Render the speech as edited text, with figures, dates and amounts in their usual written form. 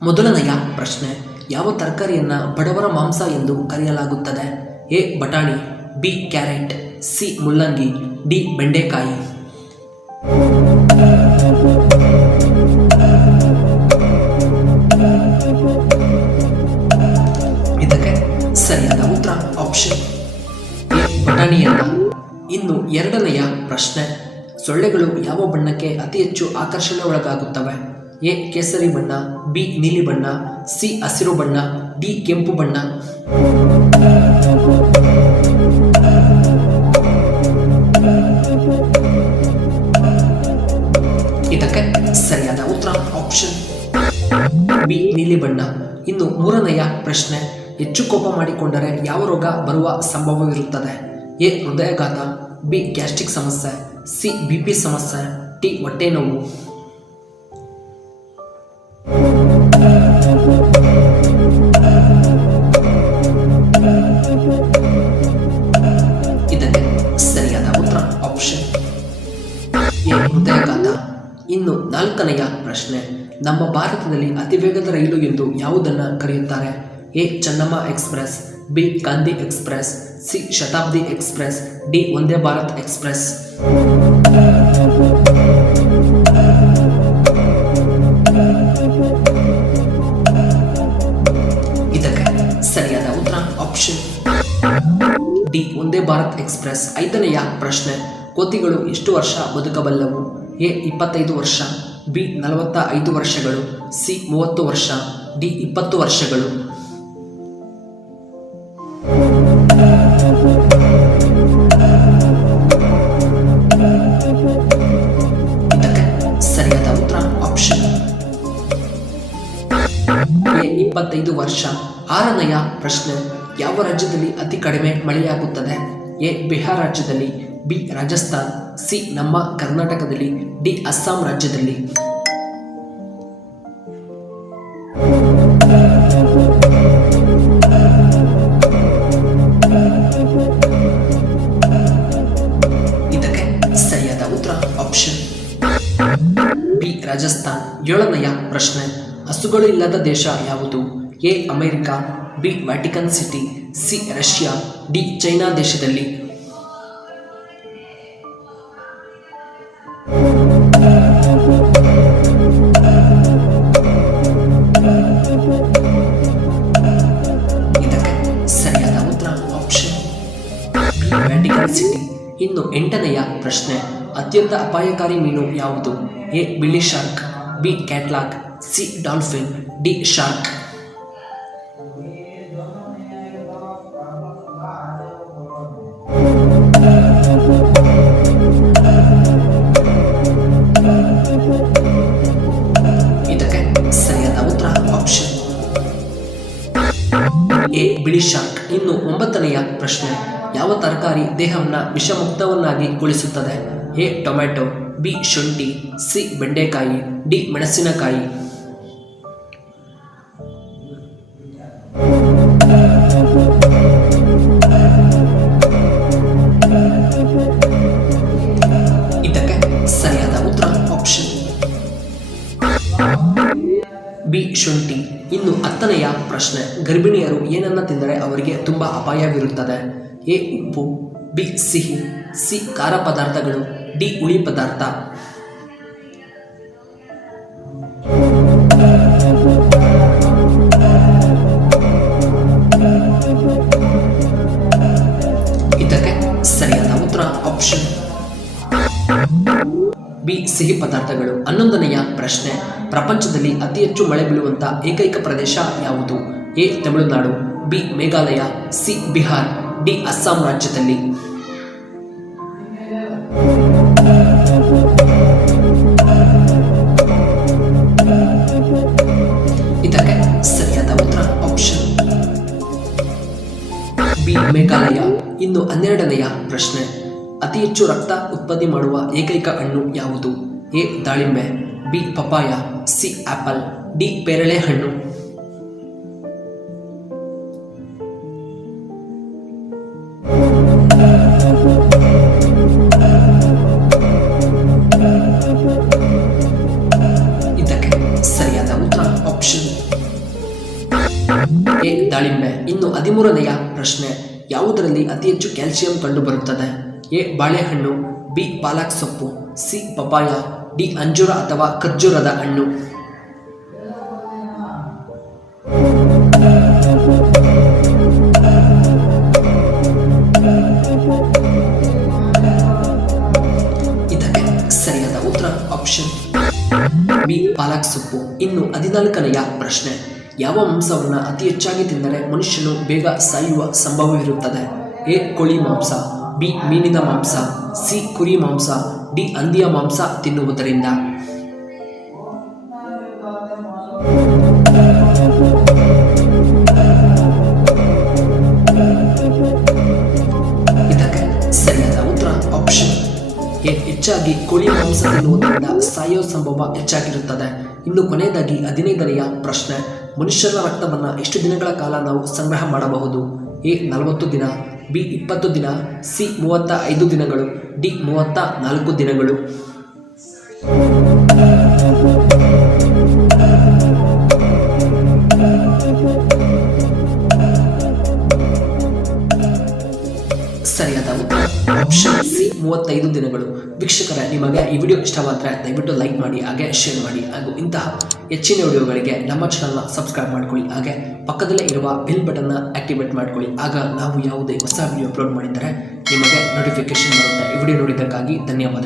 ಮೊದಲನೆಯ ಪ್ರಶ್ನೆ, ಯಾವ ತರಕಾರಿಯನ್ನು ಬಡವರ ಮಾಂಸ ಎಂದು ಕರೆಯಲಾಗುತ್ತದೆ? ಎ ಬಟಾಣಿ, ಬಿ ಕ್ಯಾರೆಟ್, ಸಿ ಮುಲ್ಲಂಗಿ, ಡಿ ಬೆಂಡೆಕಾಯಿ. ಇದಕ್ಕೆ ಸರಿಯಾದ ಉತ್ತರ ಆಪ್ಷನ್ ಎ ಬಟಾಣಿಯನ್ನ. ಇನ್ನು ಎರಡನೆಯ ಪ್ರಶ್ನೆ, ಸೊಳ್ಳೆಗಳು ಯಾವ ಬಣ್ಣಕ್ಕೆ ಅತಿ ಹೆಚ್ಚು ಆಕರ್ಷಣೆ ಒಳಗಾಗುತ್ತವೆ? ಎ ಕೇಸರಿ ಬಣ್ಣ, ಬಿ ನೀಲಿ ಬಣ್ಣ, ಸಿ ಹಸಿರು ಬಣ್ಣ, ಡಿ ಕೆಂಪು ಬಣ್ಣ. ಇದಕ್ಕೆ ಸರಿಯಾದ ಉತ್ತರ ಆಪ್ಷನ್ ಬಿ ನೀಲಿ ಬಣ್ಣ. ಇನ್ನು ಮೂರನೆಯ ಪ್ರಶ್ನೆ, ಹೆಚ್ಚು ಕೋಪ ಮಾಡಿಕೊಂಡರೆ ಯಾವ ರೋಗ ಬರುವ ಸಂಭವವಿರುತ್ತದೆ? ಎ ಹೃದಯಾಘಾತ, ಬಿ ಗ್ಯಾಸ್ಟ್ರಿಕ್ ಸಮಸ್ಯೆ, ಸಿ ಬಿಪಿ ಸಮಸ್ಯೆ, ಡಿ ಹೊಟ್ಟೆ ನೋವು. ಇದಕ್ಕೆ ಸರಿಯಾದ ಉತ್ತರ ಆಪ್ಷನ್ ಎ ಹೃದಯಾಘಾತ. ಇನ್ನು ನಾಲ್ಕನೆಯ ಪ್ರಶ್ನೆ, ನಮ್ಮ ಭಾರತದಲ್ಲಿ ಅತಿ ವೇಗದ ರೈಲು ಎಂದು ಯಾವುದನ್ನು ಕರೆಯುತ್ತಾರೆ? A Chennamma express, B Gandhi express, C Shatabdi express, D Vande Bharat express. ಇದಕ್ಕೆ ಸರಿಯಾದ ಉತ್ತರ option D Vande Bharat express. ಐದನೆಯ ಪ್ರಶ್ನೆ, ಕೋತಿಗಳು ಎಷ್ಟು ವರ್ಷ ಬದುಕಬಲ್ಲವು? ಎ 25 ವರ್ಷ, ಬಿ 45 ವರ್ಷಗಳು, ಸಿ 30 ವರ್ಷ, ಡಿ 20 ವರ್ಷಗಳು. ಇದಕ್ಕೆ ಸರಿಯಾದ ಉತ್ತರ ಆಪ್ಷನ್ ಎ 25 ವರ್ಷ. ಆರನೆಯ ಪ್ರಶ್ನೆ, ಯಾವ ರಾಜ್ಯದಲ್ಲಿ ಅತಿ ಕಡಿಮೆ ಮಳೆಯಾಗುತ್ತದೆ? ಎ ಬಿಹಾರ ರಾಜ್ಯದಲ್ಲಿ, ಬಿ ರಾಜಸ್ಥಾನ್, ಸಿ ನಮ್ಮ ಕರ್ನಾಟಕದಲ್ಲಿ, ಡಿ ಅಸ್ಸಾಂ ರಾಜ್ಯದಲ್ಲಿ. ಇದಕ್ಕೆ ಸರಿಯಾದ ಉತ್ತರ ಆಪ್ಷನ್ ಬಿ ರಾಜಸ್ಥಾನ್. ಏಳನೆಯ ಪ್ರಶ್ನೆ, ಹಸುಗಳು ಇಲ್ಲದ ದೇಶ ಯಾವುದು? A America, B Vatican city, C Russia, D China ದೇಶದಲ್ಲಿ. ಇದಕ್ಕೆ ಸರಿಯಾದ ಉತ್ತರ ಆಪ್ಷನ್ ಬಿ ವ್ಯಾಟಿಕನ್ ಸಿಟಿ. ಇನ್ನು ಎಂಟನೆಯ ಪ್ರಶ್ನೆ, ಅತ್ಯಂತ ಅಪಾಯಕಾರಿ ಮೀನು ಯಾವುದು? ಎ ಬಿಳಿ shark, B catalogue, C dolphin, D shark. ಇದಕ್ಕೆ ಸರಿಯಾದ ಉತ್ತರ ಆಪ್ಷನ್ ಎ ಬಿಳಿ ಶಾರ್ಕ್. ಇನ್ನು ಒಂಬತ್ತನೆಯ ಪ್ರಶ್ನೆ, ಯಾವ ತರಕಾರಿ ದೇಹವನ್ನು ವಿಷಮುಕ್ತವನ್ನಾಗಿ ಗೊಳಿಸುತ್ತದೆ? ಎ ಟೊಮ್ಯಾಟೊ, ಬಿ ಶುಂಠಿ, ಸಿ ಬೆಂಡೆಕಾಯಿ, ಡಿ ಮೆಣಸಿನಕಾಯಿ. ಇದಕ್ಕೆ ಸರಿಯಾದ ಉತ್ತರ ಆಪ್ಷನ್ ಬಿ ಶುಂಠಿ. ಇನ್ನು ಹತ್ತನೆಯ ಪ್ರಶ್ನೆ, ಗರ್ಭಿಣಿಯರು ಏನನ್ನ ತಿಂದರೆ ಅವರಿಗೆ ತುಂಬಾ ಅಪಾಯವಿರುತ್ತದೆ? ಎ ಉಪ್ಪು, ಬಿ ಸಿಹಿ, ಸಿ ಖಾರ ಪದಾರ್ಥಗಳು, ಡಿ ಹುಳಿ ಪದಾರ್ಥ. ಇದಕ್ಕೆ ಸರಿಯಾದ ಉತ್ತರ ಆಪ್ಷನ್ ಬಿ ಸಿಹಿ ಪದಾರ್ಥಗಳು. 11ನೆಯ ಪ್ರಶ್ನೆ, ಪ್ರಪಂಚದಲ್ಲಿ ಅತಿ ಹೆಚ್ಚು ಮಳೆ ಬೀಳುವಂತ ಏಕೈಕ ಪ್ರದೇಶ ಯಾವುದು? A Tamil Nadu, B Meghalaya, C Bihar, D Assam ರಾಜ್ಯದಲ್ಲಿ. ಇದಕ್ಕೆ ಸರಿಯಾದ ಉತ್ತರ ಆಪ್ಷನ್ ಬಿ ಮೇಘಾಲಯ. ಇನ್ನು 12ನೆಯ ಪ್ರಶ್ನೆ, ಅತಿ ಹೆಚ್ಚು ರಕ್ತ ಉತ್ಪತ್ತಿ ಮಾಡುವ ಏಕೈಕ ಹಣ್ಣು ಯಾವುದು? ಎ ದಾಳಿಂಬೆ, B papaya, C apple, D ಪೇರಳೆ ಹಣ್ಣು. ಇದಕ್ಕೆ ಸರಿಯಾದ ಉತ್ತರ ಆಪ್ಷನ್ ಎ ದಾಳಿಂಬೆ. ಇನ್ನು 13ನೆಯ ಪ್ರಶ್ನೆ, ಯಾವುದರಲ್ಲಿ ಅತಿ ಹೆಚ್ಚು ಕ್ಯಾಲ್ಸಿಯಂ ಕಂಡುಬರುತ್ತದೆ? ಎ ಬಾಳೆಹಣ್ಣು, ಬಿ ಪಾಲಕ್ ಸೊಪ್ಪು, ಸಿ ಪಪಾಯ, ಡಿ ಅಂಜೂರ ಅಥವಾ ಖರ್ಜೂರದ ಹಣ್ಣು. ಇದಕ್ಕೆ ಸರಿಯಾದ ಉತ್ತರ ಆಪ್ಷನ್ ಬಿ ಪಾಲಕ್ ಸೊಪ್ಪು. ಇನ್ನು 14ನೆಯ ಪ್ರಶ್ನೆ, ಯಾವ ಮಾಂಸವನ್ನು ಅತಿ ಹೆಚ್ಚಾಗಿ ತಿಂದರೆ ಮನುಷ್ಯನು ಬೇಗ ಸಾಯುವ ಸಂಭವವಿರುತ್ತದೆ? ಎ ಕೋಳಿ ಮಾಂಸ, ಬಿ ಮೀನಿನ ಮಾಂಸ, ಸಿ ಕುರಿ ಮಾಂಸ, ಡಿ ಹಂದಿಯ ಮಾಂಸ ತಿನ್ನುವುದರಿಂದ. ಇದಕ್ಕೆ ಸರಿಯಾದ ಉತ್ತರ ಆಪ್ಷನ್ ಎ ಹೆಚ್ಚಾಗಿ ಕೋಳಿ ಮಾಂಸ ತಿನ್ನುವುದರಿಂದ ಸಾಯೋ ಸಂಭವ ಹೆಚ್ಚಾಗಿರುತ್ತದೆ. ಇನ್ನು ಕೊನೆಯದಾಗಿ 15ನೆಯ ಪ್ರಶ್ನೆ, ಮನುಷ್ಯರ ರಕ್ತವನ್ನು ಎಷ್ಟು ದಿನಗಳ ಕಾಲ ನಾವು ಸಂಗ್ರಹ ಮಾಡಬಹುದು? ಎ 40 ದಿನ, ಬಿ 20 ದಿನ, ಸಿ 35 ದಿನಗಳು, ಡಿ 34 ದಿನಗಳು. ಸರಿಯಾದ ಉತ್ತರ ಆಪ್ಷನ್ ಸಿ 35 ದಿನಗಳು. ವೀಕ್ಷಕರೇ, ನಿಮಗೆ ಈ ವಿಡಿಯೋ ಇಷ್ಟವಾದರೆ ದಯವಿಟ್ಟು ಲೈಕ್ ಮಾಡಿ, ಹಾಗೆ ಶೇರ್ ಮಾಡಿ, ಹಾಗೂ ಇಂತಹ ಹೆಚ್ಚಿನ ವಿಡಿಯೋಗಳಿಗೆ ನಮ್ಮ ಚಾನಲ್ನ ಸಬ್ಸ್ಕ್ರೈಬ್ ಮಾಡ್ಕೊಳ್ಳಿ, ಹಾಗೆ ಪಕ್ಕದಲ್ಲೇ ಇರುವ ಬೆಲ್ ಬಟನ್ನ ಆಕ್ಟಿವೇಟ್ ಮಾಡ್ಕೊಳ್ಳಿ. ಆಗ ನಾವು ಯಾವುದೇ ಹೊಸ ವಿಡಿಯೋ ಅಪ್ಲೋಡ್ ಮಾಡಿದರೆ ನಿಮಗೆ ನೋಟಿಫಿಕೇಶನ್ ಬರುತ್ತೆ. ಈ ವಿಡಿಯೋ ನೋಡಿದ್ದಕ್ಕಾಗಿ ಧನ್ಯವಾದಗಳು.